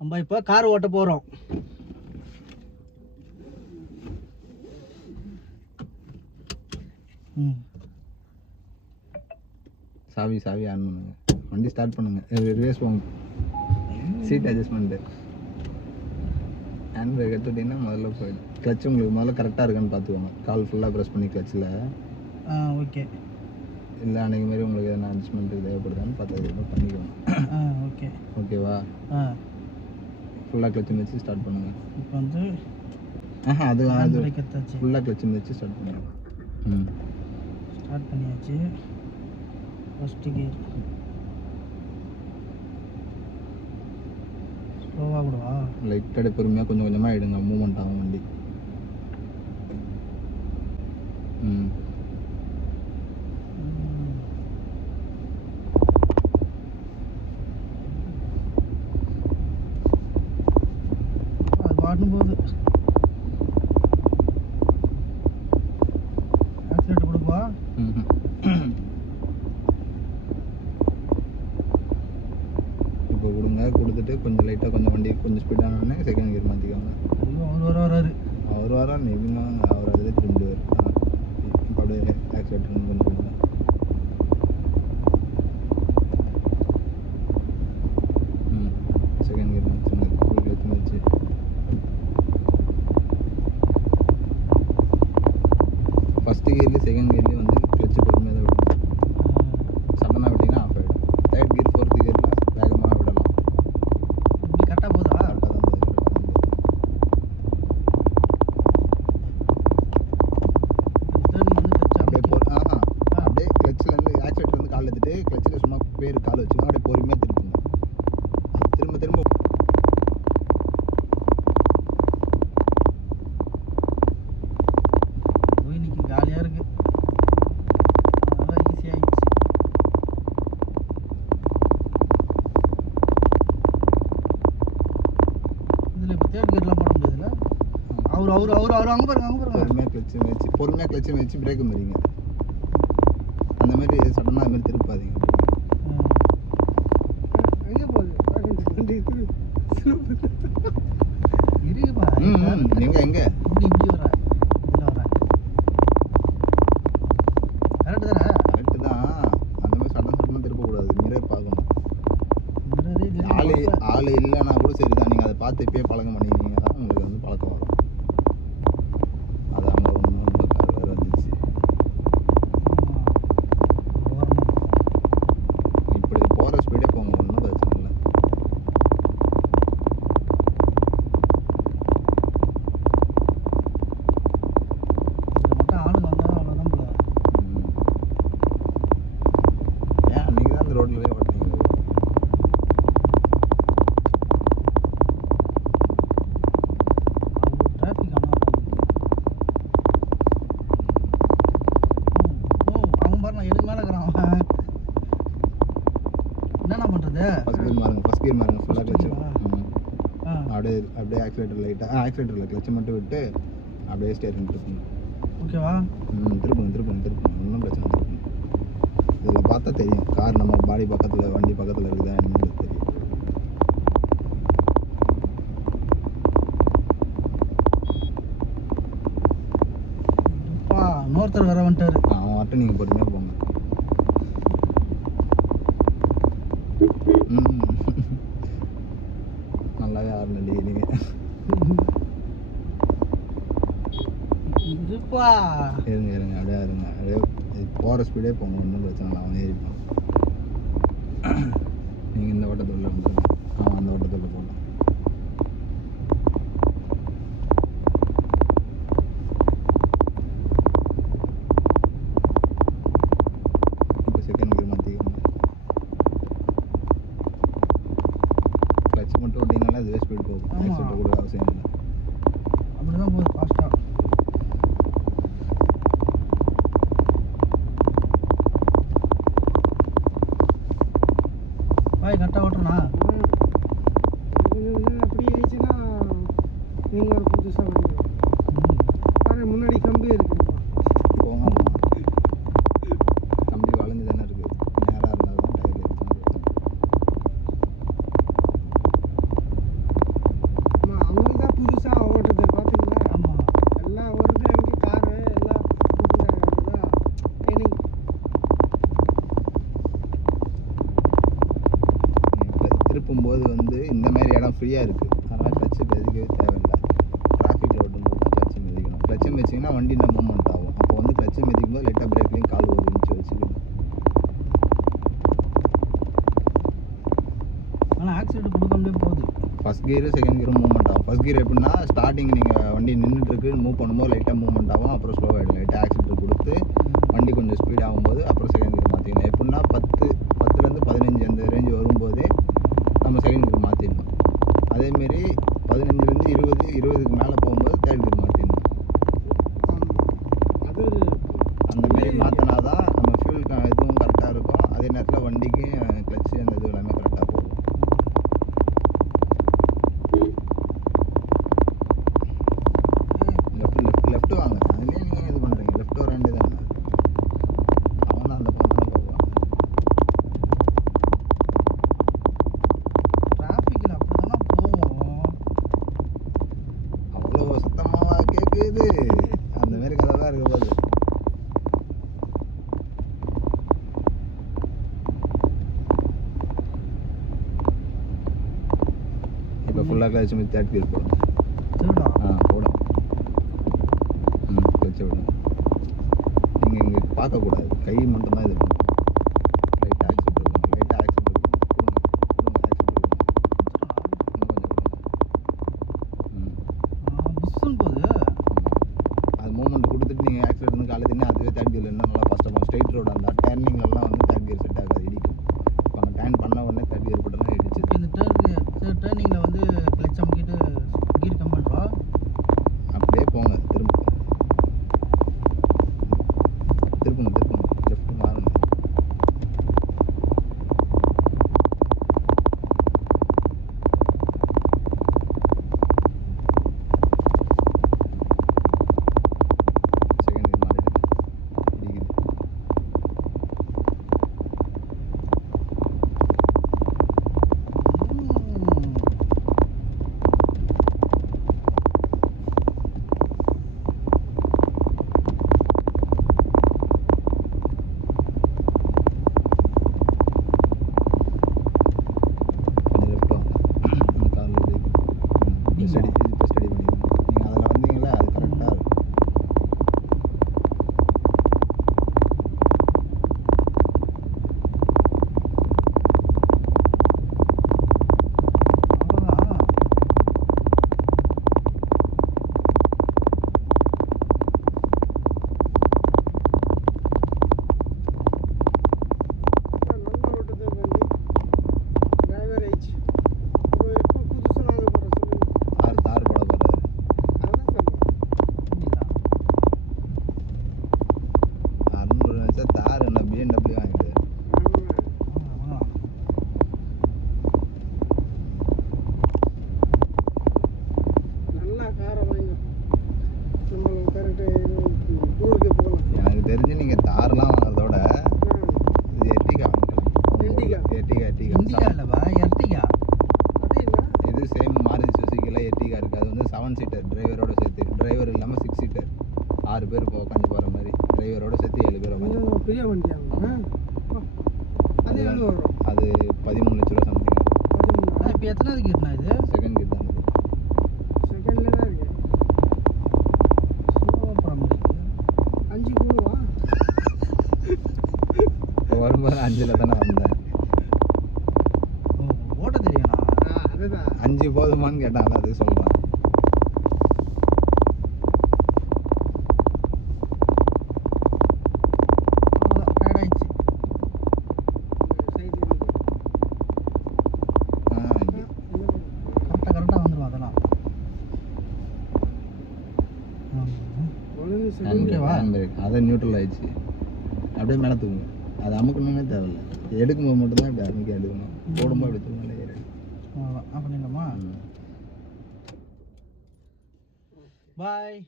நம்ம இப்போ கார் ஓட்ட போகிறோம். சாவி ஆன் பண்ணுங்க, வண்டி ஸ்டார்ட் பண்ணுங்க, ரிவர்ஸ் போங்க, சீட் அட்ஜஸ்ட்மெண்ட்டு, ஹேண்ட் பிரேக் எடுத்துட்டிங்கன்னா முதல்ல போயிடும். கிளச் உங்களுக்கு முதல்ல கரெக்டாக இருக்கான்னு பார்த்துக்கோங்க. கால் ஃபுல்லாக ப்ரெஸ் பண்ணி கிளச்சில். ஓகே. இல்லை அன்றைக்கி மாதிரி உங்களுக்கு எதனா அட்ஜஸ்ட்மெண்ட்டு தேவைப்படுதான்னு பார்த்து பண்ணிக்கோங்க. ஓகே. ஓகேவா? ஃபுல்லாக கிளச்சு வச்சு ஸ்டார்ட் பண்ணுங்கள். இப்போ வந்து அது ஃபுல்லாக கிளச்சு வச்சு ஸ்டார்ட் பண்ணுங்கள். ஸ்டார்ட் பண்ணியாச்சு. ஃபஸ்ட்டு கியர் ஸ்லோவாக கூடவா? லைட்டாக பொறுமையாக கொஞ்சம் கொஞ்சமாக எடுங்க, மூவ்மெண்ட் ஆகும் வண்டி. அது பாட்டும் போகுது. ஆக்சிலேட்டர் கொடுப்பா. இப்போ கொடுங்க, கொடுத்துட்டு கொஞ்சம் லைட்டாக கொஞ்சம் வண்டி கொஞ்சம் ஸ்பீடானோடனே செகண்ட் கியர் மாற்றிக்கோங்க. அவர் வராரு. அவர் வரா நீங்க அவர் அதில் திரும்பிடுவார். இப்போ அப்படியே ஆக்சிலேட்டர் கொஞ்சம் கொடுங்க. செகண்ட் கியர் மாற்றுங்க, ஃபுல் கிளச் வச்சு. ஃபஸ்ட்டு கியர்லேயும் செகண்ட் கியர்லேயும் வந்து கிளச்சு பொறுமையாக தான் விடணும். சடனாக விட்டிங்கன்னா ஆஃப் ஆகிடும். தேர்ட் கியர் ஃபோர்த் கியரில் வேகமாக விடலாம். இப்படி கரெக்டாக போதா? கரெக்டாக தான் போகுது. அப்படியே கிளச்சிலேருந்து ஆக்சிலேட்டர்லேருந்து கால் எடுத்துட்டு கிளச்சில் சும்மா பேர் கால் வச்சுக்கோங்க. அப்படியே பொறுமையாக திருப்புங்க. திரும்ப திரும்ப இன்னைக்கு காலியாக இருக்கு. அதெல்லாம் ஈஸியாகிடுச்சு. இதில் இப்போ தேர்ட் கியர்லாம் போட முடியாதுல்ல? அவர் அங்கே பாருங்க. பொறுமையாக கிளச்சு வச்சு பிரேக் மாரிங்க. அந்த மாதிரி சடனாக அது மாதிரி திருப்பாதீங்க. எங்கே போகுது இருக்குப்பா. எங்கே இப்படி வர கரெக்டு தானே? கரெக்டு தான். அந்த மாதிரி சடனாக திருப்பக்கூடாது. மிரர் பார்க்கணும். ஆள் இல்லைன்னா கூட சரி தான். நீங்கள் அதை பார்த்து இப்பயே பழக்கம் பண்ணிக்கிட்டீங்க தான் உங்களுக்கு வந்து பழக்கம் வரும். அது அங்கே ஒன்று கார் வேறு வந்துச்சு. இப்படி போகிற ஸ்பீடே போங்க, ஒன்றும் பிரச்சனை இல்லை. மட்டும் ஆள் வந்தால் அவ்வளோதான் போல. ஏன் அன்றைக்கி தான் அந்த ரோட்லேயே ஓட்டினீங்க. டிராஃபிக் ஆனால் அவன் பாரு, நான் எதுக்கு மேலே இருக்கிறான் அவன். என்னென்ன பண்ணுறது? ஃபஸ்ட் கியர் மாறுங்க ஃபுல்லாக கிளச்சு. அப்படியே ஆக்சிலேட்டர் லைட்டாக ஆக்சிலேட்டரில் கிளச்சை மட்டும் விட்டு அப்படியே ஸ்டேரிங் திருப்பணும். ஓகேவா? திருப்பணும் ஒன்றும் பிரச்சனை திருப்பணும். இதில் பார்த்தா தெரியும் கார் நம்ம பாடி பக்கத்தில் வண்டி பக்கத்தில் இருக்குதா என்னன்னு தெரியும். இன்னொருத்தர் வர வந்துட்டாரு. அவன் மட்டும் நீங்கள் பொறுமையாக போங்க. நல்லாவே ஆறுனடி நீங்கள். இருங்க அப்படியே இருங்க. அப்படியே போகிற ஸ்பீடே போங்க, ஒன்றும் பிரச்சனை இல்லை. அவன் ஏறிப்பான். நீங்கள் இந்த ஓட்டத்துள்ள அவன் அந்த ஓட்டத்துள்ள போகலாம். இப்போ செகண்ட் கியர் மாற்றிக்கோங்க. கிளச் மட்டும் விட்டிங்கனால அதுவே ஸ்பீட் போகும். ஆக்சிலேட்டர் கூட அவசியம் இல்லை. அப்படி தான் போகுது ஃபாஸ்ட்டாக. கரெக்டாக ஓட்டுறா. அப்படி ஆயிடுச்சுன்னா நீங்கள் ஒரு புதுசாக வாங்கிடுவோம். ஆனால் முன்னாடி கம்பி இருக்குப்பா. போங்க. கம்பி வளைஞ்சு தானே இருக்குது. நேராக இருந்தால் தான் டயர் ஃப்ரீயாக இருக்குது. அதனால் கிளச்சு மிதிக்கவே தேவையில்லை. டிராஃபிக்கில் ஓட்டும்போது தான் கிளச்சு மிதிக்கணும். கிளச்சு மிதிச்சிங்கன்னா வண்டி நம்ம மூவ்மெண்ட் ஆகும். அப்போ வந்து கிளச்சு மிதிக்கும் போது லைட்டாக பிரேக்லேயும் கால் ஒரு இன்ச்சு வச்சுக்கணும். ஆனால் ஆக்சிடென்ட் கொடுக்காமலே போகுது. ஃபஸ்ட் கியரு செகண்ட் கியரும் மூவ்மெண்ட் ஆகும். ஃபஸ்ட் கியர் எப்படின்னா ஸ்டார்டிங் நீங்கள் வண்டி நின்றுட்டுருக்கு மூவ் பண்ணும்போது லைட்டாக மூவ்மெண்ட் ஆகும். அப்புறம் ஸ்லோவாகிடும். லைட்டாக ஆக்சிடென்ட் கொடுத்து வண்டி கொஞ்சம் ஸ்பீட் ஆகும்போது அப்புறம் செகண்ட் கியர் மாற்றிக்கணும். எப்படின்னா 10லேருந்து 15 அந்த ரேஞ்சு வரும்போதே நம்ம செகண்ட் கியர் மாற்றிடணும். அதேமாரி 15லேருந்து 20க்கு மேலே போகும்போது தேர்ட் கியர் மாற்றிடணும். அது ஒரு அந்தமாரி மாற்றினா தான் நம்ம ஃபியூல் இதுவும் கரெக்டாக இருக்கும். அதே நேரத்தில் வண்டிக்கு கிளச்சு அந்த இது எல்லாமே கரெக்டாக போகும். லெஃப்ட் வாங்க. அதுலேயே நீங்கள் இது பண்ணுறீங்க. லெஃப்ட் வர வேண்டியது தானே. அவனும் அந்த பக்கம் தான் போவான். டிராஃபிக்கில் அப்படி தானே போவோம். அவ்வளோ சத்தமாவா கேட்குது? அந்த மாரி கதை தான் இருக்க போகுது. இப்போ ஃபுல்லாக கிளச்சு மாதிரி தேர்ட் கியர் போடும். சரிடா. போடும். கிளச்சை விடுங்க. நீங்கள் இங்கே பார்க்கக்கூடாது. கை மட்டும்தான் இது பண்ணும். லைட்டாக ஆக்சிடென்ட் இருக்கும். லைட்டாக ஆக்சிடென்ட் இருக்கும். கொடுங்க ஆக்சிடென்ட் இருக்கும். புஷ்ஷுன்னு போகுது. அது மூவ்மெண்ட் கொடுத்துட்டு நீங்கள் ஆக்சிடென்ட் காலை தின்னு அதுவே தேர்ட் கியர் இன்னும் நல்லா ஃபாஸ்ட்டாக போகும். ஸ்ட்ரைட் ரோடு அந்த டர்னிங்லலாம் வந்து தேர்ட் கியர் செட் ஆகாது, இடிக்கும். இப்போ அங்கே டர்ன் பண்ண உடனே தேர்ட் கியர் போட்டெல்லாம் இடிச்சு. இப்போ இந்த டேர்னிங்கில் வந்து கிளச் அமுக்கிட்டு கீர் கம் பண்ணுறோம். அப்படியே போங்க. திரும்புங்க லெஃப்ட் மாறுங்க. செகண்ட் கியர் மாறிடுங்க. இடிக்குது. கொஞ்சம் லெஃப்ட் வாங்க. காரில் இது ஸ்டடி இப்போ ஸ்டடி பண்ணிக்கணும். நீங்கள் அதில் வந்தீங்களா அது கரெக்டாக இருக்கும். அவ்வளோதான். நல்லா ஓட்டுது வண்டி. டிரைவர் ஏஜ் இப்போ எப்போ புதுசாக வாங்க போகிறோம் சொல்லுங்கள். தார் போட போகிறாரு. அதான் சொல்லுங்கள். 600 வச்சா தார் என்ன BMW வாங்கிட்டு. நல்லா காரை வாங்க. நம்ம கரெக்டாக டூருக்கு போகலாம். எனக்கு தெரிஞ்சு நீங்கள் தார்லாம் வாங்குறதோட இது எர்டிகா வாங்கிக்கலாம். Ertiga. எர்டிகா இந்தியா இல்லைவா? எர்டிகா. அது என்ன? இது சேம் மாருதி சுசுக்கியில் எர்டிகா இருக்குது. அது வந்து 7 சீட்டர் டிரைவரோட சேர்த்து. டிரைவர் இல்லாமல் 6 சீட்டர் 6 பேர் உட்காந்து போகிற மாதிரி. டிரைவரோட சேர்த்து 7 பேர் உட்காந்து. கொஞ்சம் பெரிய வண்டியாங்க. அது எவ்வளோ வரும்? அது 13 லட்ச ரூபா சம்திங். 13. இப்போ எத்தனாவது கீர்னா இது? செகண்ட் கியர் தான் இது. செகண்ட்ல தான் இருக்கு. ஸ்லோவாக போகிற மாதிரி இருக்கு. 5 குழுவா? இப்போ வரும்போது 5ல் தானே வந்தேன். ஓட்ட தெரியும்ண்ணா. அதுதான். 5 போதுமான்னு கேட்டாங்களா அது சொல்கிறேன். அவ்வளோதான், டயர்டாயிடுச்சு. சைடில் இருக்கு. கரெக்டாக வந்துடும் அதெல்லாம். ஒழுங்கு ஓகேவா? ஹேண்ட் பிரேக் அதை நியூட்ரல் ஆயிடுச்சு. அப்படியே மேலே தூங்க. அது அமுக்கணுமே தேவையில்லை. எடுக்கும்போது மட்டும்தான் இப்படி அமுக்கி எடுக்கணும். போடும்போது அப்படி தூங்க ஏறி. அவ்வளோதான். பண்ணிடலாமா? பாய்.